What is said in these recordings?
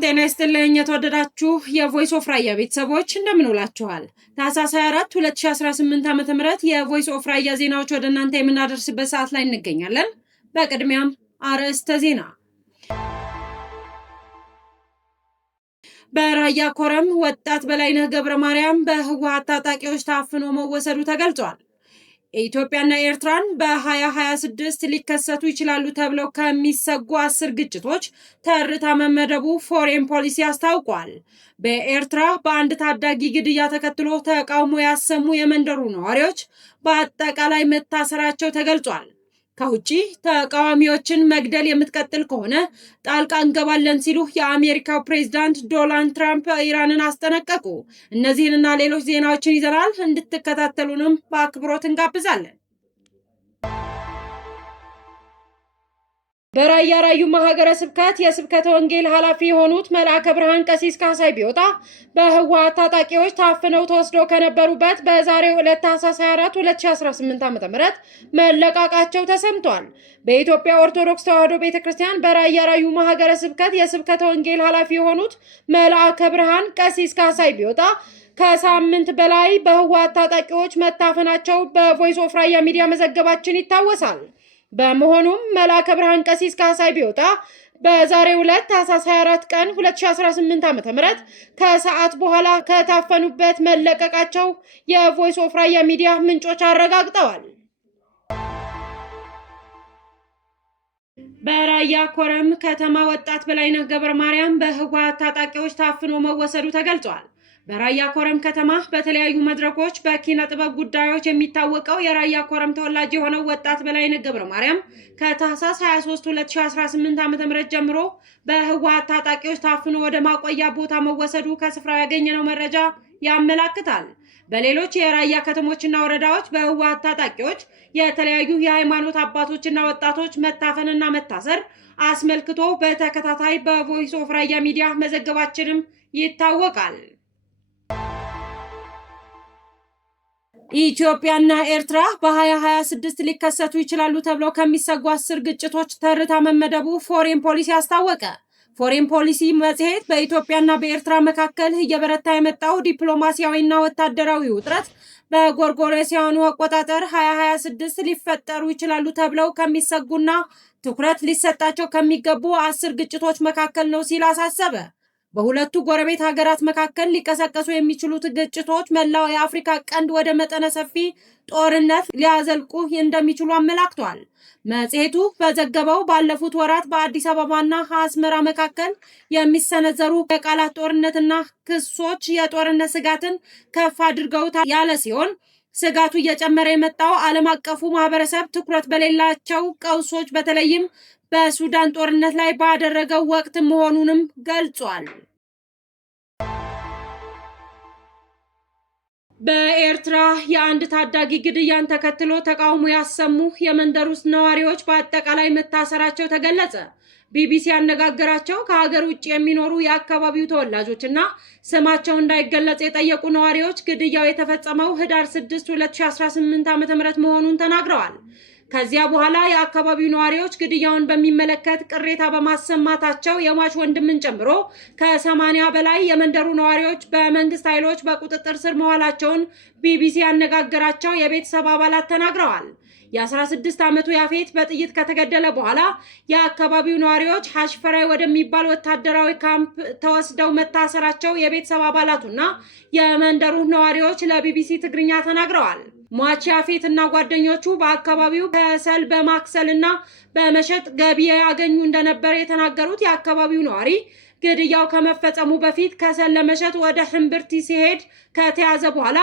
ጤና ይስጥልኝ የተወደዳችሁ የቮይስ ኦፍ ራያ ቤተሰቦች እንደምን ውላችኋል? ታህሳስ 24 2018 ዓ.ም የቮይስ ኦፍ ራያ ዜናዎች ወደ እናንተ የምናደርስበት ሰዓት ላይ እንገኛለን። በቅድሚያም አርዕስተ ዜና። በራያ ኮረም ወጣት በላይነህ ገብረ ማርያም በህወሓት ታጣቂዎች ታፍኖ መወሰዱ ተገልጿል። ኢትዮጵያና ኤርትራን በ2026 ሊከሰቱ ይችላሉ ተብለው ከሚሰጉ 10 ግጭቶች ተርታ መመደቡ ፎሬን ፖሊሲ አስታውቋል። በኤርትራ በአንድ ታዳጊ ግድያ ተከትሎ ተቃውሞ ያሰሙ የመንደሩ ነዋሪዎች በአጠቃላይ መታሰራቸው ተገልጿል። ከውጪ ተቃዋሚዎችን መግደል የምትቀጥል ከሆነ ጣልቃ እንገባለን ሲሉ የአሜሪካው ፕሬዝዳንት ዶናልድ ትራምፕ ኢራንን አስጠነቀቁ። እነዚህንና ሌሎች ዜናዎችን ይዘናል። እንድትከታተሉንም በአክብሮት እንጋብዛለን። በራያ ራዩማ ሀገረ ስብከት የስብከተ ወንጌል ኃላፊ የሆኑት መልአከ ብርሃን ቀሲስ ካሳይ ቢወጣ በህወሓት ታጣቂዎች ታፍነው ተወስደው ከነበሩበት በዛሬው ዕለት ታህሳስ 24 2018 ዓ.ም መለቃቃቸው ተሰምቷል። በኢትዮጵያ ኦርቶዶክስ ተዋሕዶ ቤተክርስቲያን በራያ ራዩማ ሀገረ ስብከት የስብከተ ወንጌል ኃላፊ የሆኑት መልአከ ብርሃን ቀሲስ ካሳይ ቢወጣ ከሳምንት በላይ በህወሓት ታጣቂዎች መታፈናቸው በቮይስ ኦፍ ራያ ሚዲያ መዘገባችን ይታወሳል። በመሆኑም መልአከ ብርሃን ቀሲስ ካሳይ ቢወጣ በዛሬው ዕለት ታህሳስ 24 ቀን 2018 ዓ.ም ከሰዓት በኋላ ከታፈኑበት መለቀቃቸው የቮይስ ኦፍ ራያ ሚዲያ ምንጮች አረጋግጠዋል። በራያ ኮረም ከተማ ወጣት በላይነህ ገብረ ማርያም በህወሓት ታጣቂዎች ታፍኖ መወሰዱ ተገልጿል። በራያ ኮረም ከተማ በተለያዩ መድረኮች በኪነ ጥበብ ጉዳዮች የሚታወቀው የራያ ኮረም ተወላጅ የሆነው ወጣት በላይነህ ገብረ ማርያም ከታህሳስ 23 2018 ዓ.ም ጀምሮ በህወሓት ታጣቂዎች ታፍኖ ወደ ማቆያ ቦታ መወሰዱ ከስፍራው ያገኘነው መረጃ ያመላክታል። በሌሎች የራያ ከተሞችና ወረዳዎች በህወሓት ታጣቂዎች የተለያዩ የሃይማኖት አባቶችና ወጣቶች መታፈንና መታሰር አስመልክቶ በተከታታይ በቮይስ ኦፍ ራያ ሚዲያ መዘገባችንም ይታወቃል። ኢትዮጵያና ኤርትራ በ2026 ሊከሰቱ ይችላሉ ተብለው ከሚሰጉ 10 ግጭቶች ተርታ መመደቡ ፎሬን ፖሊሲ አስታወቀ። ፎሬን ፖሊሲ መጽሔት በኢትዮጵያና በኤርትራ መካከል እየበረታ የመጣው ዲፕሎማሲያዊና ወታደራዊ ውጥረት በጎርጎሮሳውያኑ አቆጣጠር 2026 ሊፈጠሩ ይችላሉ ተብለው ከሚሰጉና ትኩረት ሊሰጣቸው ከሚገቡ 10 ግጭቶች መካከል ነው ሲል አሳሰበ። በሁለቱ ጎረቤት ሀገራት መካከል ሊቀሰቀሱ የሚችሉት ግጭቶች መላው የአፍሪካ ቀንድ ወደ መጠነ ሰፊ ጦርነት ሊያዘልቁ እንደሚችሉ አመላክቷል። መጽሔቱ በዘገበው ባለፉት ወራት በአዲስ አበባና አስመራ መካከል የሚሰነዘሩ የቃላት ጦርነትና ክሶች የጦርነት ስጋትን ከፍ አድርገውታል ያለ ሲሆን ስጋቱ እየጨመረ የመጣው ዓለም አቀፉ ማህበረሰብ ትኩረት በሌላቸው ቀውሶች በተለይም በሱዳን ጦርነት ላይ ባደረገው ወቅት መሆኑንም ገልጿል። በኤርትራ የአንድ ታዳጊ ግድያን ተከትሎ ተቃውሞ ያሰሙ የመንደር ውስጥ ነዋሪዎች በአጠቃላይ መታሰራቸው ተገለጸ። ቢቢሲ ያነጋገራቸው ከሀገር ውጭ የሚኖሩ የአካባቢው ተወላጆችና ስማቸው እንዳይገለጽ የጠየቁ ነዋሪዎች ግድያው የተፈጸመው ህዳር 6 2018 ዓ.ም መሆኑን ተናግረዋል። ከዚያ በኋላ የአካባቢው ነዋሪዎች ግድያውን በሚመለከት ቅሬታ በማሰማታቸው የሟች ወንድምን ጨምሮ ከ80 በላይ የመንደሩ ነዋሪዎች በመንግስት ኃይሎች በቁጥጥር ስር መዋላቸውን ቢቢሲ ያነጋገራቸው የቤተሰብ አባላት ተናግረዋል። የ16 ዓመቱ ያፌት በጥይት ከተገደለ በኋላ የአካባቢው ነዋሪዎች ሐሽፈራይ ወደሚባል ወታደራዊ ካምፕ ተወስደው መታሰራቸው የቤተሰብ አባላቱና የመንደሩ ነዋሪዎች ለቢቢሲ ትግርኛ ተናግረዋል። ሟች ያፌት እና ጓደኞቹ በአካባቢው ከሰል በማክሰልና በመሸጥ ገቢ ያገኙ እንደነበር የተናገሩት የአካባቢው ነዋሪ ግድያው ከመፈጸሙ በፊት ከሰል ለመሸጥ ወደ ሕምብርቲ ሲሄድ ከተያዘ በኋላ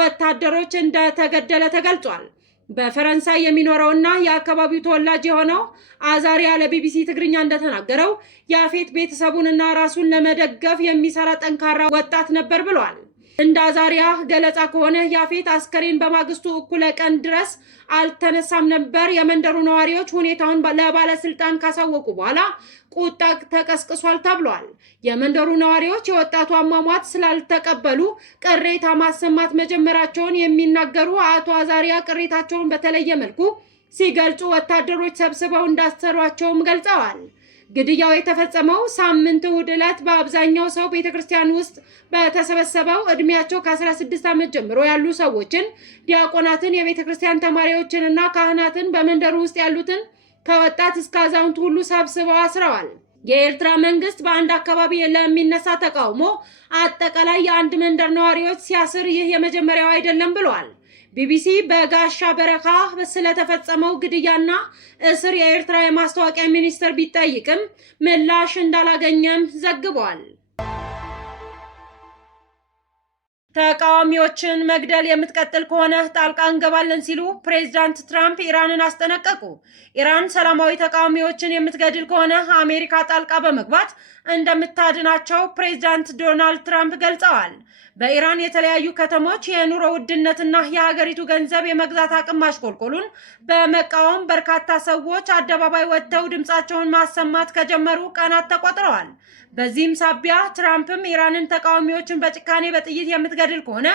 ወታደሮች እንደተገደለ ተገልጿል። በፈረንሳይ የሚኖረውና የአካባቢው ተወላጅ የሆነው አዛሪያ ለቢቢሲ ትግርኛ እንደተናገረው ያፌት ቤተሰቡንና ራሱን ለመደገፍ የሚሰራ ጠንካራ ወጣት ነበር ብሏል። እንደ አዛሪያ ገለጻ ከሆነ ያፌት አስከሬን በማግስቱ እኩለ ቀን ድረስ አልተነሳም ነበር። የመንደሩ ነዋሪዎች ሁኔታውን ለባለስልጣን ካሳወቁ በኋላ ቁጣ ተቀስቅሷል ተብሏል። የመንደሩ ነዋሪዎች የወጣቱ አሟሟት ስላልተቀበሉ ቅሬታ ማሰማት መጀመራቸውን የሚናገሩ አቶ አዛሪያ ቅሬታቸውን በተለየ መልኩ ሲገልጹ ወታደሮች ሰብስበው እንዳሰሯቸውም ገልጸዋል። ግድያው የተፈጸመው ሳምንት እሁድ ዕለት በአብዛኛው ሰው ቤተክርስቲያን ውስጥ በተሰበሰበው እድሜያቸው ከ16 ዓመት ጀምሮ ያሉ ሰዎችን፣ ዲያቆናትን፣ የቤተክርስቲያን ተማሪዎችንና ካህናትን በመንደሩ ውስጥ ያሉትን ከወጣት እስከ አዛውንት ሁሉ ሰብስበው አስረዋል። የኤርትራ መንግስት በአንድ አካባቢ ለሚነሳ ተቃውሞ አጠቃላይ የአንድ መንደር ነዋሪዎች ሲያስር ይህ የመጀመሪያው አይደለም ብሏል። ቢቢሲ በጋሻ በረካ ስለተፈጸመው ግድያና እስር የኤርትራ የማስታወቂያ ሚኒስቴር ቢጠይቅም ምላሽ እንዳላገኘም ዘግቧል። ተቃዋሚዎችን መግደል የምትቀጥል ከሆነ ጣልቃ እንገባለን ሲሉ ፕሬዝዳንት ትራምፕ ኢራንን አስጠነቀቁ። ኢራን ሰላማዊ ተቃዋሚዎችን የምትገድል ከሆነ አሜሪካ ጣልቃ በመግባት እንደምታድናቸው ፕሬዝዳንት ዶናልድ ትራምፕ ገልጸዋል። በኢራን የተለያዩ ከተሞች የኑሮ ውድነትና የሀገሪቱ ገንዘብ የመግዛት አቅም ማሽቆልቆሉን በመቃወም በርካታ ሰዎች አደባባይ ወጥተው ድምጻቸውን ማሰማት ከጀመሩ ቀናት ተቆጥረዋል። በዚህም ሳቢያ ትራምፕም ኢራንን ተቃዋሚዎችን በጭካኔ በጥይት የምትገድል ከሆነ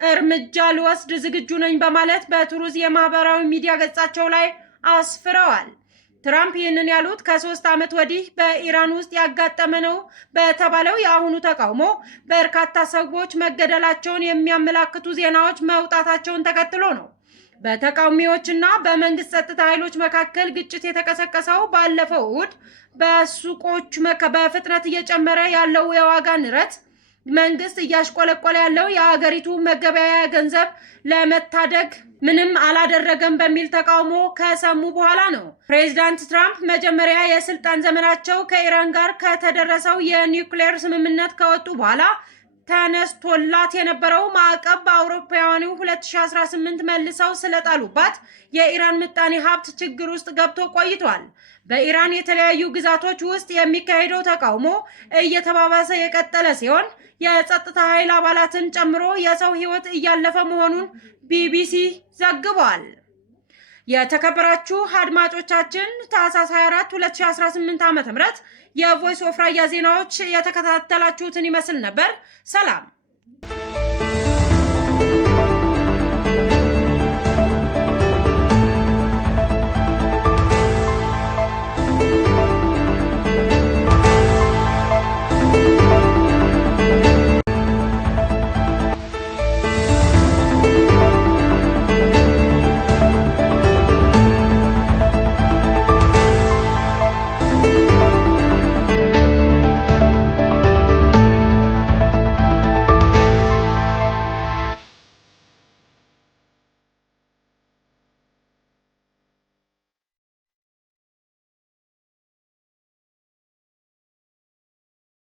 እርምጃ ልወስድ ዝግጁ ነኝ በማለት በትሩዝ የማህበራዊ ሚዲያ ገጻቸው ላይ አስፍረዋል። ትራምፕ ይህንን ያሉት ከ3 ዓመት ወዲህ በኢራን ውስጥ ያጋጠመ ነው በተባለው የአሁኑ ተቃውሞ በርካታ ሰዎች መገደላቸውን የሚያመላክቱ ዜናዎች መውጣታቸውን ተከትሎ ነው። በተቃዋሚዎችና በመንግስት ጸጥታ ኃይሎች መካከል ግጭት የተቀሰቀሰው ባለፈው እሁድ በሱቆች በፍጥነት እየጨመረ ያለው የዋጋ ንረት፣ መንግስት እያሽቆለቆለ ያለው የሀገሪቱ መገበያያ ገንዘብ ለመታደግ ምንም አላደረገም በሚል ተቃውሞ ከሰሙ በኋላ ነው። ፕሬዚዳንት ትራምፕ መጀመሪያ የስልጣን ዘመናቸው ከኢራን ጋር ከተደረሰው የኒውክሌር ስምምነት ከወጡ በኋላ ተነስቶላት የነበረው ማዕቀብ በአውሮፓውያኑ 2018 መልሰው ስለጣሉባት የኢራን ምጣኔ ሀብት ችግር ውስጥ ገብቶ ቆይቷል። በኢራን የተለያዩ ግዛቶች ውስጥ የሚካሄደው ተቃውሞ እየተባባሰ የቀጠለ ሲሆን የጸጥታ ኃይል አባላትን ጨምሮ የሰው ሕይወት እያለፈ መሆኑን ቢቢሲ ዘግቧል። የተከበራችሁ አድማጮቻችን ታህሳስ 24 2018 ዓ.ም የቮይስ ኦፍ ራያ ዜናዎች የተከታተላችሁትን ይመስል ነበር። ሰላም።